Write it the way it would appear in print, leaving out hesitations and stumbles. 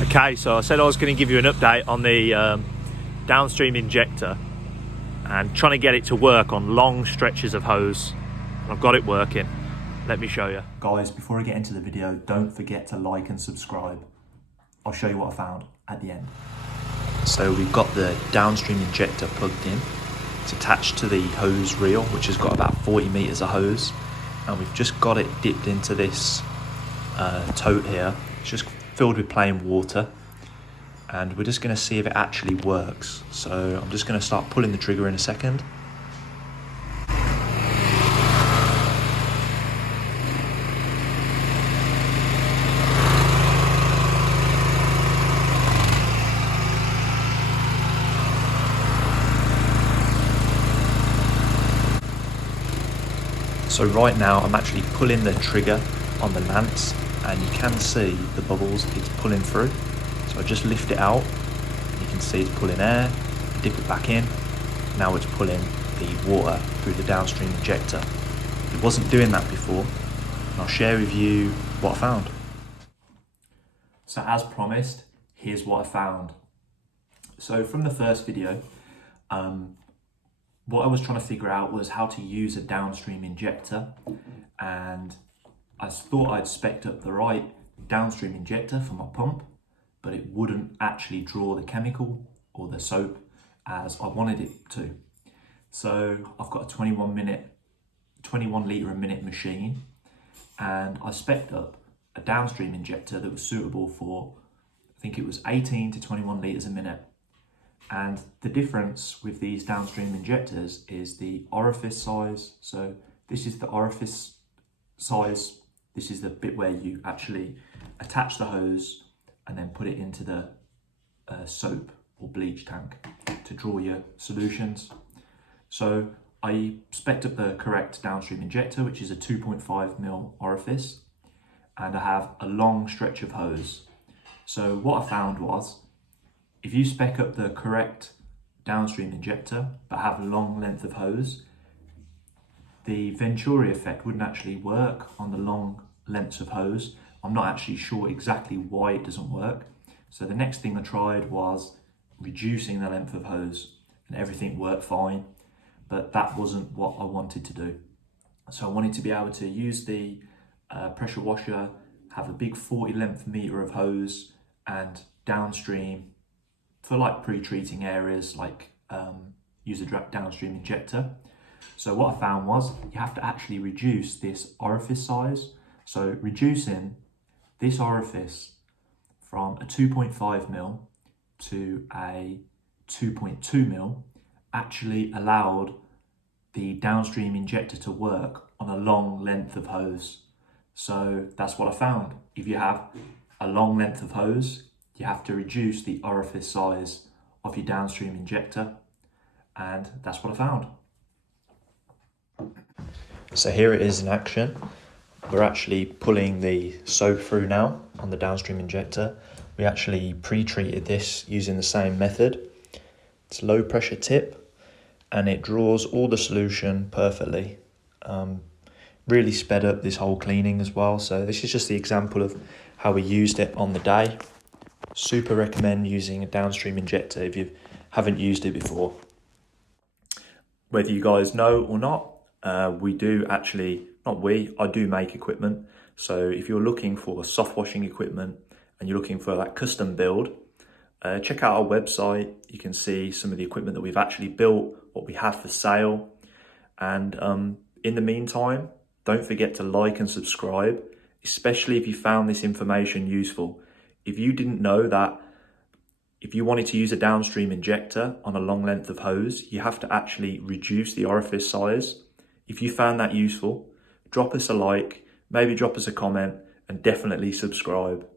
Okay, so I said I was going to give you an update on the downstream injector and trying to get it to work on long stretches of hose. I've got it working. Let me show you. Guys, before I get into the video, don't forget to like and subscribe. I'll show you what I found at the end. So we've got the downstream injector plugged in. It's attached to the hose reel, which has got about 40 meters of hose. And we've just got it dipped into this tote here. It's just filled with plain water. And we're just gonna see if it actually works. So I'm just gonna start pulling the trigger in a second. So right now I'm actually pulling the trigger on the lance and you can see the bubbles it's pulling through. So I just lift it out, you can see it's pulling air, dip it back in, now it's pulling the water through the downstream injector. It wasn't doing that before, and I'll share with you what I found. So as promised, here's what I found. So from the first video, what I was trying to figure out was how to use a downstream injector, and I thought I'd spec'd up the right downstream injector for my pump, but it wouldn't actually draw the chemical or the soap as I wanted it to. So I've got a 21 litre a minute machine, and I spec'd up a downstream injector that was suitable for, I think it was 18 to 21 litres a minute. And the difference with these downstream injectors is the orifice size. So this is the orifice size. This is the bit where you actually attach the hose and then put it into the soap or bleach tank to draw your solutions. So I spec'd up the correct downstream injector, which is a 2.5mm orifice, and I have a long stretch of hose. So what I found was, if you spec up the correct downstream injector but have a long length of hose, the Venturi effect wouldn't actually work on the long lengths of hose. I'm not actually sure exactly why it doesn't work. So the next thing I tried was reducing the length of hose, and everything worked fine, but that wasn't what I wanted to do. So I wanted to be able to use the pressure washer, have a big 40 length meter of hose, and downstream for like pre-treating areas, like use a downstream injector. So what I found was you have to actually reduce this orifice size. So reducing this orifice from a 2.5mm to a 2.2mm actually allowed the downstream injector to work on a long length of hose. So that's what I found. If you have a long length of hose, you have to reduce the orifice size of your downstream injector, and that's what I found. So here it is in action. We're actually pulling the soap through now on the downstream injector. We actually pre-treated this using the same method. It's a low pressure tip and it draws all the solution perfectly. Really sped up this whole cleaning as well. So this is just the example of how we used it on the day. Super recommend using a downstream injector if you haven't used it before. Whether you guys know or not, we do actually, I do make equipment. So if you're looking for soft washing equipment and you're looking for that custom build, check out our website. You can see some of the equipment that we've actually built, what we have for sale. And in the meantime, don't forget to like and subscribe, especially if you found this information useful. If you didn't know that if you wanted to use a downstream injector on a long length of hose, you have to actually reduce the orifice size. If you found that useful, drop us a like, maybe drop us a comment, and definitely subscribe.